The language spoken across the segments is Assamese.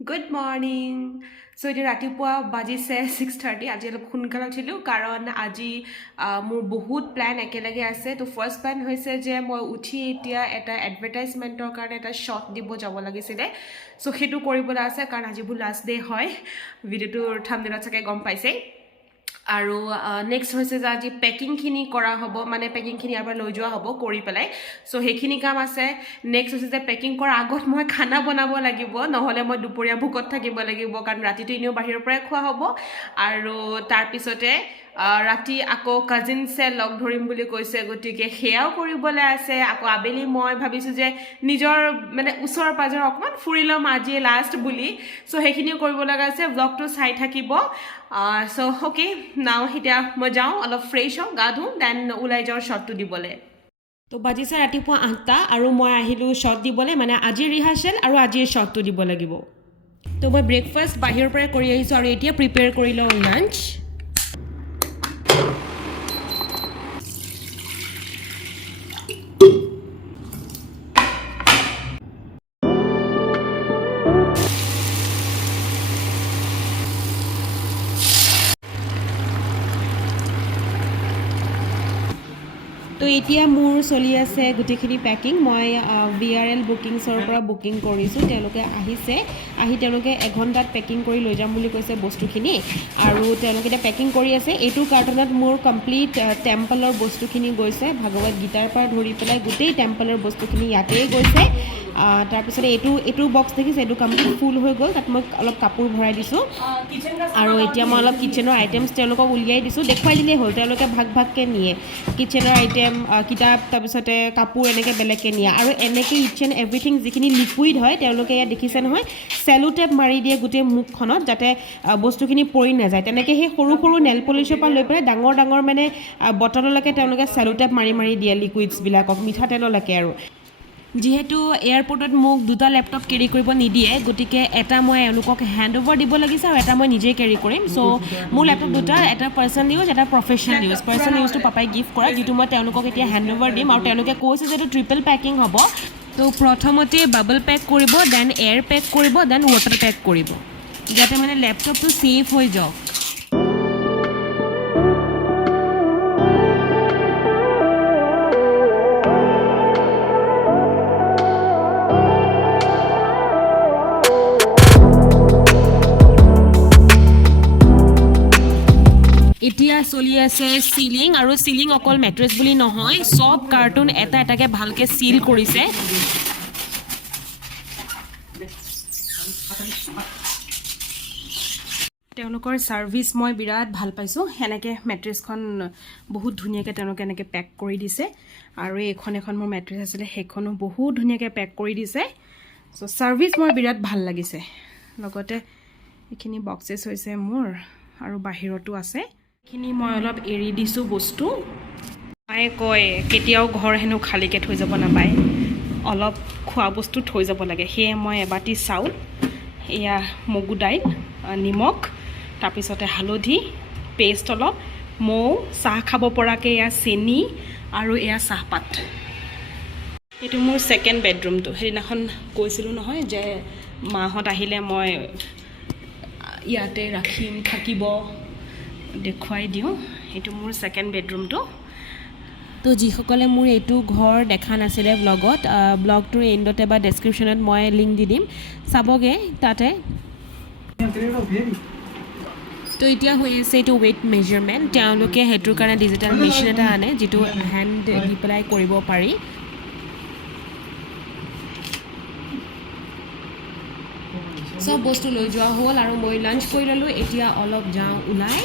Good morning. চ' এতিয়া ৰাতিপুৱা বাজিছে 6:30। আজি অলপ সোনকালে উঠিলোঁ কাৰণ আজি মোৰ বহুত প্লেন একেলগে আছে। তো ফাৰ্ষ্ট প্লেন হৈছে যে মই উঠি এতিয়া এটা এডভাৰটাইজমেণ্টৰ কাৰণে এটা শ্বট দিব যাব লাগিছিলে। চ' সেইটো কৰিবলৈ আছে কাৰণ আজি মোৰ লাষ্ট ডে' হয়। ভিডিঅ'টোৰ থাম্বনেইলত চাগে গম পাইছেই। আৰু নেক্সট হৈছে যে আজি পেকিংখিনি কৰা হ'ব, মানে পেকিংখিনি ইয়াৰ পৰা লৈ যোৱা হ'ব কৰি পেলাই। চ' সেইখিনি কাম আছে। নেক্সট হৈছে যে পেকিং কৰাৰ আগত মই খানা বনাব লাগিব, নহ'লে মই দুপৰীয়া ভোকত থাকিব লাগিব কাৰণ ৰাতিটো এনেও বাহিৰৰ পৰাই খোৱা হ'ব। আৰু তাৰপিছতে ৰাতি আকৌ কাজিনছে লগ ধৰিম বুলি কৈছে, গতিকে সেয়াও কৰিবলৈ আছে। আকৌ আবেলি মই ভাবিছোঁ যে নিজৰ মানে ওচৰ পাজৰ অকণমান ফুৰি ল'ম আজি লাষ্ট বুলি। চ' সেইখিনিও কৰিব লগা আছে। ব্লগটো চাই থাকিব। চ' অ'কে, নাও এতিয়া মই যাওঁ, অলপ ফ্ৰেছ হওঁ, গা ধুওঁ, দেন ওলাই যাওঁ শ্বটটো দিবলৈ। তো বাজিছে ৰাতিপুৱা 8টা আৰু মই আহিলোঁ শ্বট দিবলৈ, মানে আজিৰ ৰিহাৰ্চেল আৰু আজিৰ শ্বটটো দিব লাগিব। তো মই ব্ৰেকফাষ্ট বাহিৰৰ পৰাই কৰি আহিছোঁ আৰু এতিয়া প্ৰিপেয়াৰ কৰি লওঁ লাঞ্চ। তো এতিয়া মোৰ চলি আছে গোটেইখিনি পেকিং। মই VRL বুকিংছৰ পৰা বুকিং কৰিছোঁ। তেওঁলোকে আহিছে, আহি তেওঁলোকে এঘণ্টাত পেকিং কৰি লৈ যাম বুলি কৈছে বস্তুখিনি। আৰু তেওঁলোকে এতিয়া পেকিং কৰি আছে। এইটো কাৰ্টনত মোৰ কমপ্লিট টেম্পলৰ বস্তুখিনি গৈছে, ভাগৱত গীতাৰ পৰা ধৰি পেলাই গোটেই টেম্পলৰ বস্তুখিনি ইয়াতেই গৈছে। তাৰপিছতে এইটো বক্স দেখিছে, এইটো কমপ্লিট ফুল হৈ গ'ল। তাত মই অলপ কাপোৰ ভৰাই দিছোঁ আৰু এতিয়া মই অলপ কিটচেনৰ আইটেমছ তেওঁলোকক উলিয়াই দিছোঁ। দেখুৱাই দিলেই হ'ল, তেওঁলোকে ভাগ ভাগকৈ নিয়ে। কিটচেনৰ আইটেম, কিতাপ, তাৰপিছতে কাপোৰ এনেকৈ বেলেগকৈ নিয়ে। আৰু এনেকৈ ইচ এণ্ড এভৰিথিং যিখিনি লিকুইড হয় তেওঁলোকে ইয়াত দেখিছে নহয়, চেলো টেপ মাৰি দিয়ে গোটেই মুখখনত যাতে বস্তুখিনি পৰি নাযায়। তেনেকৈ সেই সৰু সৰু নেল পলিচৰ পৰা লৈ পেলাই ডাঙৰ ডাঙৰ মানে বটললৈকে তেওঁলোকে চেলো টেপ মাৰি মাৰি দিয়ে লিকুইডছবিলাকক, মিঠাতেললৈকে। আৰু যিহেতু এয়াৰপৰ্টত মোক দুটা লেপটপ কেৰি কৰিব নিদিয়ে, গতিকে এটা মই এওঁলোকক হেণ্ড অভাৰ দিব লাগিছে আৰু এটা মই নিজেই কেৰি কৰিম। চ' মোৰ লেপটপ দুটা, এটা পাৰ্চনেল ইউজ, এটা প্ৰফেচনেল ইউজ। পাৰ্চনেল ইউজটো পাপাই গিফ্ট কৰা, যিটো মই তেওঁলোকক এতিয়া হেণ্ড অভাৰ দিম। আৰু তেওঁলোকে কৈছে যে এইটো ট্ৰিপল পেকিং হ'ব। তো প্ৰথমতে বাবল পেক কৰিব, দেন এয়াৰ পেক কৰিব, দেন ৱাটাৰ পেক কৰিব, যাতে মানে লেপটপটো ছেফ হৈ যাওক। এতিয়া চলি আছে চিলিং, আৰু চিলিং অকল মেট্ৰেছ বুলি নহয়, চব কাৰ্টুন এটা এটাকৈ ভালকৈ চিল কৰিছে। তেওঁলোকৰ ছাৰ্ভিচ মই বিৰাট ভাল পাইছোঁ। সেনেকৈ মেট্ৰেছখন বহুত ধুনীয়াকৈ তেওঁলোকে এনেকৈ পেক কৰি দিছে। আৰু এখন মোৰ মেট্ৰেছ আছিলে, সেইখনো বহুত ধুনীয়াকৈ পেক কৰি দিছে। চ' ছাৰ্ভিচ মোৰ বিৰাট ভাল লাগিছে। লগতে এইখিনি বক্সেছ হৈছে মোৰ, আৰু বাহিৰতো আছে। এইখিনি মই অলপ এৰি দিছোঁ বস্তু। মায়ে কয় কেতিয়াও ঘৰ হেনো খালীকৈ থৈ যাব নাপায়, অলপ খোৱা বস্তু থৈ যাব লাগে। সেয়ে মই এবাটি চাউল, এয়া মগু দাইল, নিমখ, তাৰপিছতে হালধি পেষ্ট অলপ, মৌ, চাহ খাব পৰাকৈ এয়া চেনি, আৰু এয়া চাহপাত। এইটো মোৰ ছেকেণ্ড বেডৰুমটো। সেইদিনাখন কৈছিলোঁ নহয় যে মাহঁত আহিলে মই ইয়াতে ৰাখিম, থাকিব, দেখুৱাই দিওঁ। এইটো মোৰ ছেকেণ্ড বেডৰুমটো। তো যিসকলে মোৰ এইটো ঘৰ দেখা নাছিলে ব্লগত, ব্লগটোৰ এণ্ডতে বা ডেছক্ৰিপশ্যনত মই লিংক দি দিম, চাবগৈ তাতে। তো এতিয়া হৈ আছে এইটো ৱেইট মেজাৰমেণ্ট। তেওঁলোকে সেইটোৰ কাৰণে ডিজিটেল মেচিন এটা আনে, যিটো হেণ্ড দি পেলাই কৰিব পাৰি। চব বস্তু লৈ যোৱা হ'ল আৰু মই লাঞ্চ কৰি ল'লোঁ। এতিয়া অলপ যাওঁ ওলাই।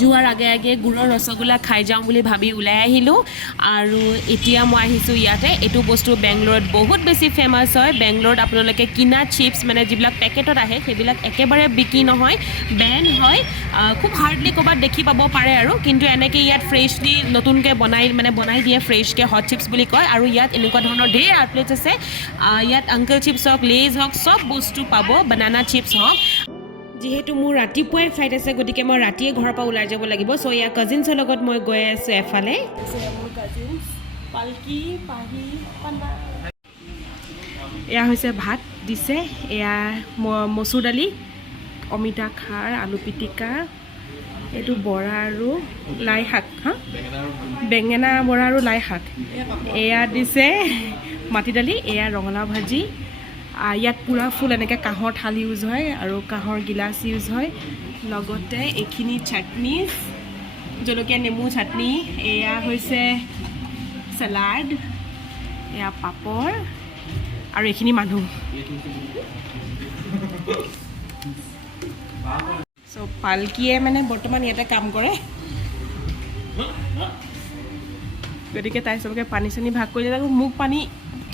যোৱাৰ আগে আগে গুড়ৰ ৰসগোল্লা খাই যাওঁ বুলি ভাবি ওলাই আহিলোঁ। আৰু এতিয়া মই আহিছোঁ ইয়াতে। এইটো বস্তু বেংগলোৰত বহুত বেছি ফেমাছ হয়। বেংগলোৰত আপোনালোকে কিনা চিপছ, মানে যিবিলাক পেকেটত আহে, সেইবিলাক একেবাৰে বিক্ৰী নহয়, বেন হয়। খুব হাৰ্ডলি ক'ৰবাত দেখি পাব পাৰে আৰু, কিন্তু এনেকৈ ইয়াত ফ্ৰেছলি নতুনকৈ বনাই দিয়ে, ফ্ৰেছকৈ হট চিপছ বুলি কয়। আৰু ইয়াত এনেকুৱা ধৰণৰ ঢেৰ আউটলেটছ আছে। ইয়াত আংকেল চিপছ হওক, লেজ হওক, চব বস্তু পাব, বানানা চিপছ হওক। যিহেতু মোৰ ৰাতিপুৱাই ফ্লাইট আছে, গতিকে মই ৰাতিয়ে ঘৰৰ পৰা ওলাই যাব লাগিব। চ' এয়া কাজিনছৰ লগত মই গৈ আছোঁ এফালে। মোৰ কাজিনছ পালকি, পাহি, পানা। এয়া হৈছে ভাত, দিছে এয়া মচুৰ দালি অমিতা খাৰ আলু পিটিকা এইটো বৰা আৰু লাই শাক হা বেঙেনা বৰা আৰু লাই শাক এয়া দিছে মাটি দালি এয়া ৰঙালাও ভাজি ইয়াত পুৰা ফুল এনেকৈ কাঁহৰ থাল ইউজ হয় আৰু কাঁহৰ গিলাচ ইউজ হয় লগতে এইখিনি চাটনি জলকীয়া নেমু চাটনি এয়া হৈছে চালাড এয়া পাপৰ আৰু এইখিনি মানুহ চ' পালকিয়ে মানে বৰ্তমান ইয়াতে কাম কৰে গতিকে তাই চবকে পানী চানী ভাগ কৰি দিলে মোক পানী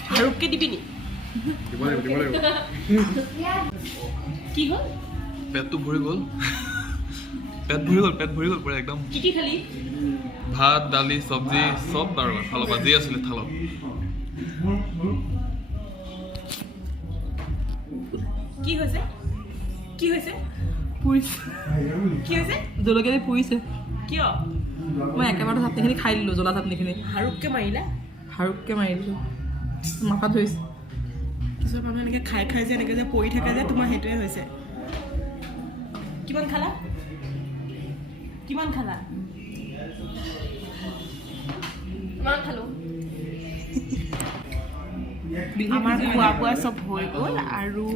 হাৰুককৈ দিবি নি কি হ'ল পেটটো ভৰি গ'ল পেট ভৰি গ'ল পুৰা একদম কি খালি ভাত দালি চব্জি চব আৰু খালো ভাজি আছিলে থালত কি হৈছে কি হৈছে পুৰিছে কি হৈছে জলকীয়া পুৰিছে কিয় মই একেবাৰে চাটনিখিনি খাই দিলোঁ জ্বলা চাটনিখিনি হাৰুককৈ মাৰিলা হাৰুককৈ মাৰি দিছোঁ মাথা ধৰিছে কিছুমান মানুহ এনেকৈ খাই খাই যে এনেকৈ যে পৰি থাকে যে তোমাৰ সেইটোৱে হৈছে কিমান খালা কিমান খালা কিমান খালোঁ আমাৰ খোৱা বোৱা চব হৈ গ'ল আৰু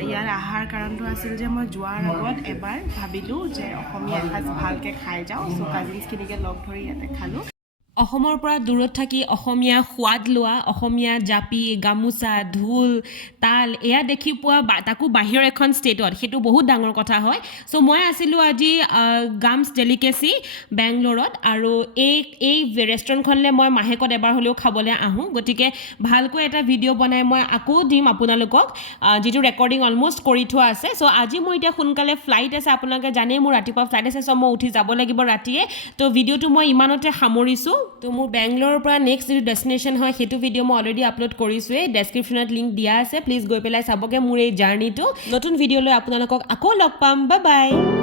ইয়াৰ আহাৰ কাৰণটো আছিল যে মই যোৱাৰ আগত এবাৰ ভাবিলোঁ যে অসমীয়া এসাঁজ ভালকৈ খাই যাওঁ চ' কাজিনছখিনিকে লগ ধৰি ইয়াতে খালোঁ অসমৰ পৰা দূৰত থাকি অসমীয়া সোৱাদ লোৱা অসমীয়া জাপি গামোচা ঢোল তাল এয়া দেখি পোৱা তাকো বাহিৰৰ এখন ষ্টেটত সেইটো বহুত ডাঙৰ কথা হয় চ' মই আছিলোঁ আজি গামছ ডেলিকেচি বেংগলোৰত আৰু এই ৰেষ্টুৰেণ্টখনলৈ মই মাহেকত এবাৰ হ'লেও খাবলৈ আহোঁ গতিকে ভালকৈ এটা ভিডিঅ' বনাই মই আকৌ দিম আপোনালোকক যিটো ৰেকৰ্ডিং অলম'ষ্ট কৰি থোৱা আছে চ' আজি মোৰ এতিয়া সোনকালে ফ্লাইট আছে আপোনালোকে জানেই মোৰ ৰাতিপুৱা ফ্লাইট আছে চ' মই উঠি যাব লাগিব ৰাতিয়ে তো ভিডিঅ'টো মই ইমানতে সামৰিছোঁ তো মোৰ বেংগলোৰৰ পৰা নেক্সট যিটো ডেষ্টিনেশ্যন হয় সেইটো ভিডিঅ' মই অলৰেডি আপলোড কৰিছোঁৱেই ডেছক্ৰিপশ্যনত লিংক দিয়া আছে প্লিজ গৈ পেলাই চাবগৈ মোৰ এই জাৰ্ণিটো নতুন ভিডিঅ'লৈ আপোনালোকক আকৌ লগ পাম বাই বাই